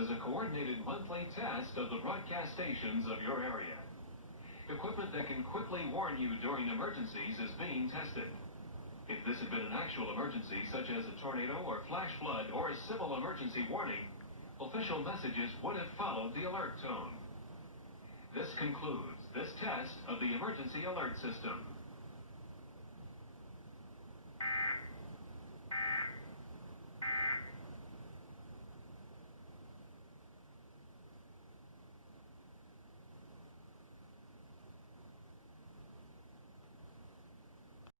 is a coordinated monthly test of the broadcast stations of your area. Equipment that can quickly warn you during emergencies is being tested. If this had been an actual emergency, such as a tornado or flash flood or a civil emergency warning, official messages would have followed the alert tone. This concludes this test of the emergency alert system.